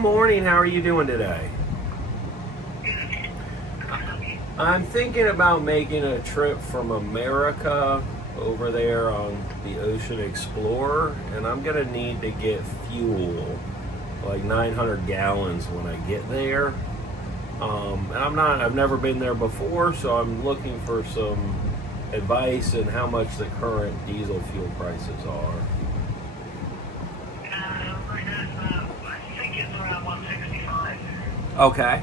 morning. How are you doing today? I'm thinking about making a trip from America over there on the Ocean Explorer, and I'm gonna need to get fuel, like 900 gallons when I get there. And I've never been there before, so I'm looking for some advice on how much the current diesel fuel prices are. Right now, I think it's around 165. Okay.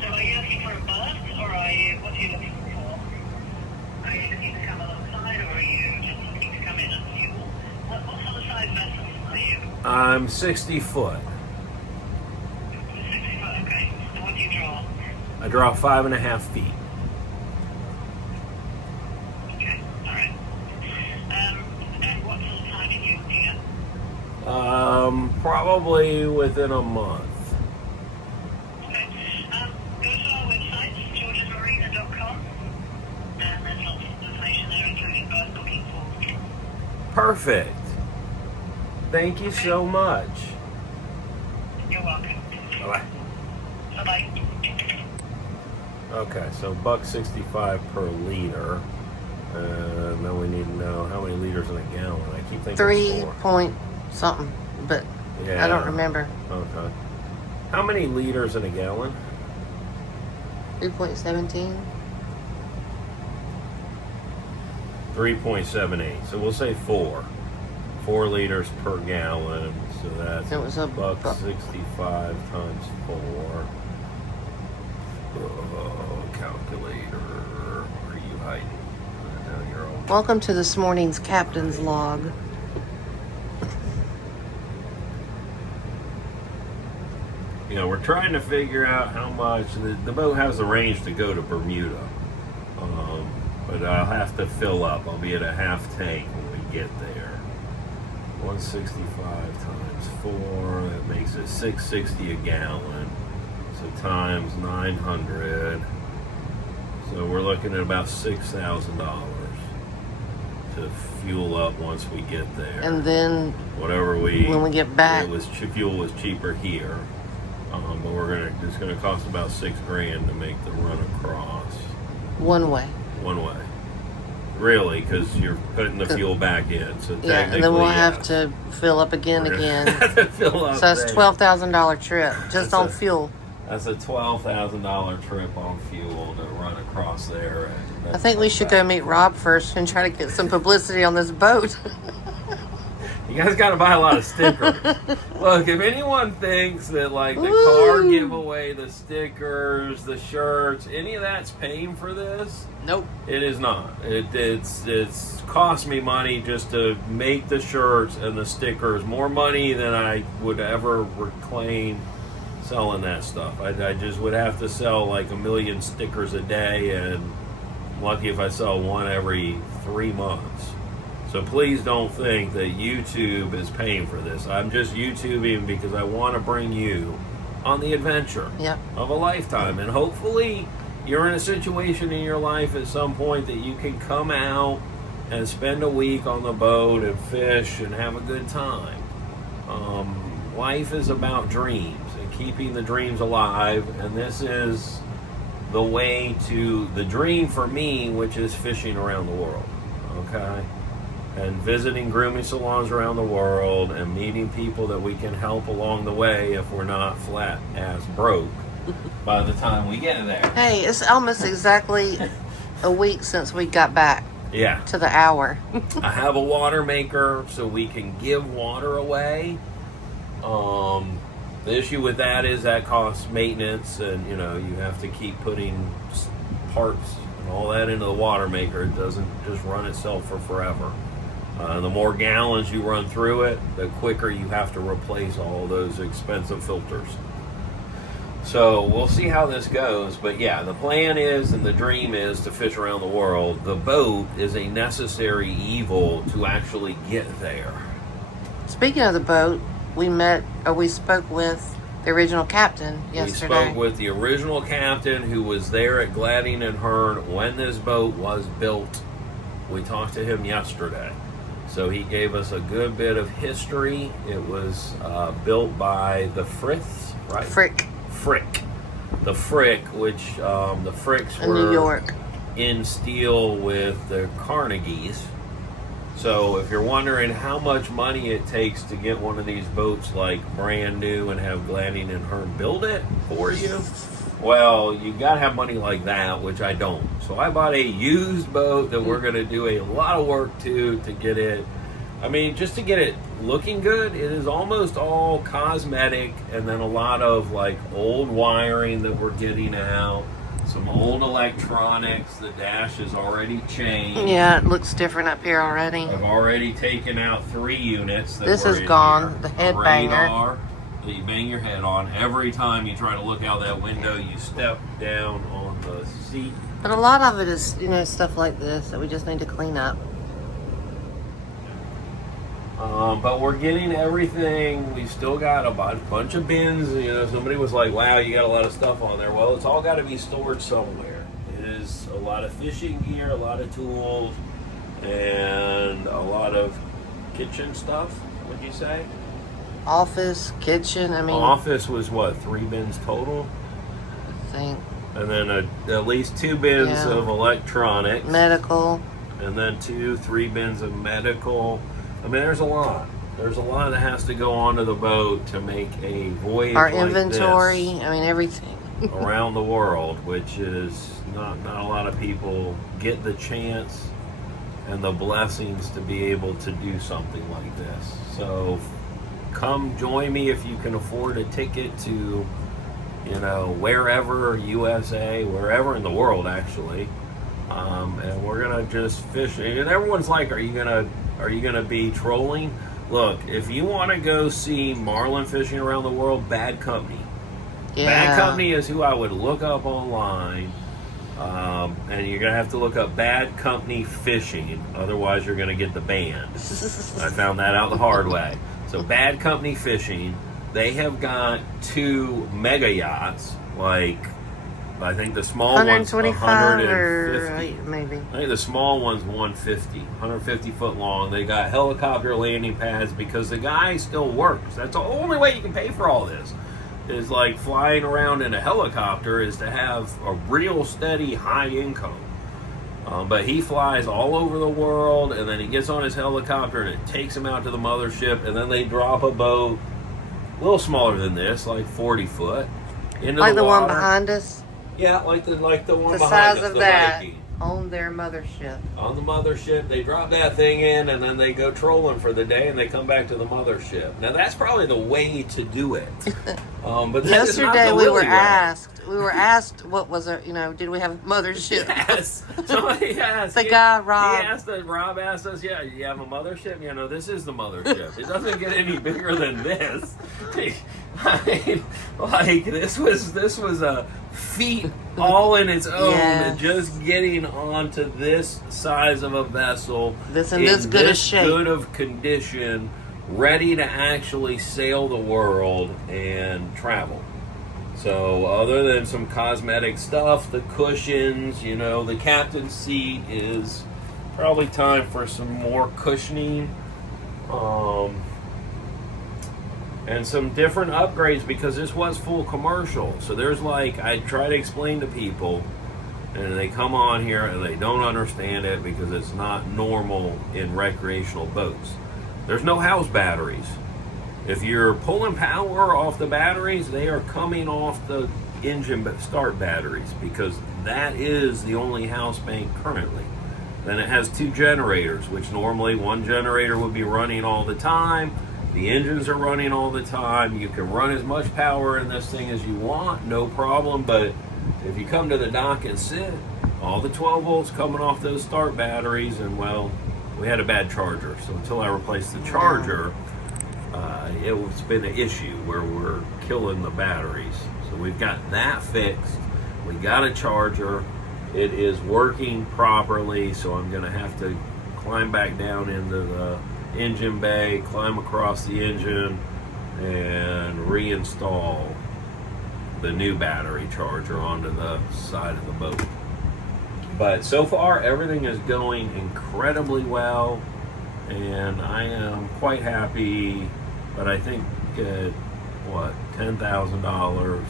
So are you looking for a berth, or what are you looking for? Are you looking to come alongside, or are you just looking to come in and fuel? What sort of size vessel are you? I'm 60 foot. 60 foot, okay. So what do you draw? I draw 5.5 feet. Okay, alright. And what sort of time are you looking at? Probably within a month. Okay. Go to our website, georgiamarina.com, and there's lots of information there, including berth booking forms. Perfect. Thank you so much. You're welcome. Bye. Bye-bye. Okay, so $1.65 per liter. And then we need to know how many liters in a gallon. I keep thinking 3 4. point something, but Yeah. I don't remember. Okay. How many liters in a gallon? 3.17. 3.78. So we'll say 4. 4 liters per gallon. So that's It was a $1.65 times 4. Oh, calculator. Where are you hiding? I know you're all. Welcome to this morning's captain's log. You know, we're trying to figure out how much the boat has the range to go to Bermuda, but I'll have to fill up. I'll be at a half tank when we get there. 165 times 4, that makes it $6.60 a gallon. So times 900. So we're looking at about $6,000 to fuel up once we get there. And then Whatever when we get back, fuel was cheaper here. But it's gonna cost about $6,000 to make the run across. one way. One way. Really, because you're putting the fuel back in. So Yeah, and then we'll have to fill up again. have to fill up. So that's there. $12,000 trip just on fuel. That's a $12,000 trip on fuel to run across there. And I think we should go meet Rob first and try to get some publicity on this boat. You guys got to buy a lot of stickers. Look, if anyone thinks that like the car giveaway, the stickers, the shirts, any of that's paying for this, Nope. it is not. It's cost me money just to make the shirts and the stickers, more money than I would ever reclaim selling that stuff. I just would have to sell like 1 million stickers a day, and I'm lucky if I sell one every 3 months. So please don't think that YouTube is paying for this. I'm just YouTubing because I want to bring you on the adventure of a lifetime. And hopefully you're in a situation in your life at some point that you can come out and spend a week on the boat and fish and have a good time. Life is about dreams and keeping the dreams alive. And this is the way to the dream for me, which is fishing around the world. Okay? And visiting grooming salons around the world and meeting people that we can help along the way if we're not flat ass broke by the time we get there. Hey, it's almost exactly a week since we got back. Yeah. To the hour. I have a water maker so we can give water away. The issue with that is that costs maintenance, and you have to keep putting parts and all that into the water maker. It doesn't just run itself for forever. The more gallons you run through it, the quicker you have to replace all those expensive filters. So we'll see how this goes. But yeah, the plan is and the dream is to fish around the world. The boat is a necessary evil to actually get there. Speaking of the boat, we spoke with the original captain yesterday. We spoke with the original captain who was there at Gladding and Hearn when this boat was built. We talked to him yesterday. So he gave us a good bit of history. It was built by the Friths, right? Frick. The Frick, which the Fricks In were New York. in steel with the Carnegies. So if you're wondering how much money it takes to get one of these boats like brand new and have Glading and Hearn build it for you, well, you gotta have money like that, which I don't. So I bought a used boat that we're gonna do a lot of work to get it. I mean, just to get it looking good. It is almost all cosmetic, and then a lot of like old wiring that we're getting out. Some old electronics. The dash is already changed. Yeah, it looks different up here already. I've already taken out 3 units. This is gone. Here. The head a banger. radar that you bang your head on. Every time you try to look out that window, you step down on the seat. But a lot of it is, stuff like this that we just need to clean up. But we're getting everything. We've still got a bunch of bins. Somebody was like, wow, you got a lot of stuff on there. Well, it's all got to be stored somewhere. It is a lot of fishing gear, a lot of tools, and a lot of kitchen stuff, would you say? Office, kitchen, Office was what, 3 bins total? I think. And then at least 2 bins of electronics. Medical. And then 3 bins of medical. I mean, there's a lot. There's a lot that has to go onto the boat to make a voyage Our like inventory, this everything. around the world, which is not a lot of people get the chance and the blessings to be able to do something like this. So come join me if you can afford a ticket to, wherever, U.S.A., wherever in the world, actually. And we're gonna just fish. And everyone's like, are you gonna be trolling? Look, if you want to go see marlin fishing around the world, Bad Company. Yeah. Bad Company is who I would look up online. And you're gonna have to look up Bad Company Fishing, otherwise you're gonna get the ban. I found that out the hard way. So Bad Company Fishing, they have got 2 mega yachts, like I think the small one's 125 150. or maybe. I think the small one's 150 foot long. They got helicopter landing pads because the guy still works. That's the only way you can pay for all this. Is like flying around in a helicopter is to have a real steady high income. But he flies all over the world, and then he gets on his helicopter and it takes him out to the mothership, and then they drop a boat a little smaller than this, like 40 foot, into Like the water. one behind us? Yeah, like the one The behind size us, of the that. Viking. On their mothership. On the mothership, they drop that thing in, and then they go trolling for the day, and they come back to the mothership. Now that's probably the way to do it. But that is not Yesterday the we were Willy way. asked what was it, did we have a mothership? Yes. Somebody asked. The guy, Rob. Rob asked us, yeah, you have a mothership? This is the mothership. It doesn't get any bigger than this. I mean, like, this was a feat all in its own, Yes. just getting onto this size of a vessel. This in this good of shape. good of condition, ready to actually sail the world and travel. So other than some cosmetic stuff, the cushions, the captain's seat is probably time for some more cushioning. And some different upgrades, because this was full commercial. So there's I try to explain to people, and they come on here and they don't understand it because it's not normal in recreational boats. There's no house batteries. If you're pulling power off the batteries, they are coming off the engine start batteries, because that is the only house bank currently. Then it has 2 generators, which normally one generator would be running all the time. The engines are running all the time. You can run as much power in this thing as you want, no problem. But if you come to the dock and sit, all the 12 volts coming off those start batteries, and well, we had a bad charger. So until I replaced the charger, it's been an issue where we're killing the batteries. So we've got that fixed. We got a charger. It is working properly, so I'm going to have to climb back down into the engine bay, climb across the engine, and reinstall the new battery charger onto the side of the boat. But so far, everything is going incredibly well. and I am quite happy. But I think $10,000,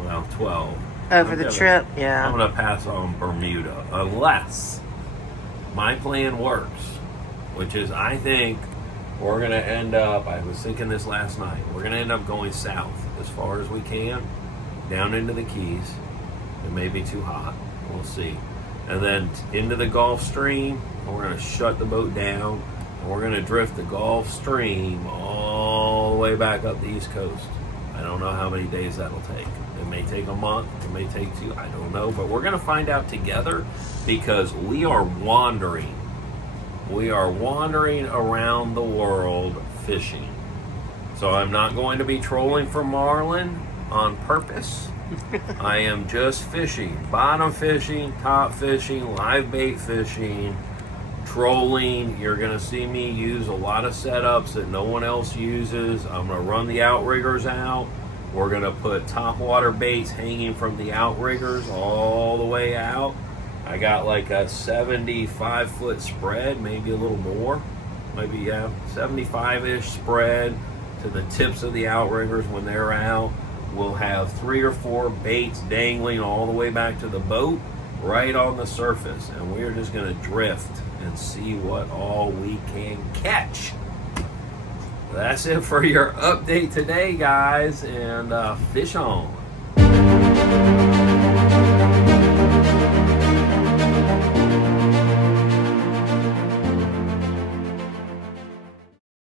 well, 12 Over the trip, yeah. I'm gonna pass on Bermuda unless my plan works, which is I think we're gonna end up. I was thinking this last night. We're gonna end up going south as far as we can, down into the Keys. It may be too hot. We'll see. And then into the Gulf Stream. And we're gonna shut the boat down. And we're gonna drift the Gulf Stream all the way back up the East Coast. I don't know how many days that'll take. It may take a month. It may take 2. I don't know. But we're gonna find out together because we are wandering. We are wandering around the world fishing. So I'm not going to be trolling for marlin on purpose. I am just fishing. Bottom fishing, top fishing, live bait fishing, trolling. You're going to see me use a lot of setups that no one else uses. I'm going to run the outriggers out. We're going to put top water baits hanging from the outriggers all the way out. I got like a 75-foot spread, maybe a little more. Maybe, 75-ish spread to the tips of the outriggers when they're out. We'll have 3 or 4 baits dangling all the way back to the boat, right on the surface. And we're just going to drift and see what all we can catch. That's it for your update today, guys. And fish on.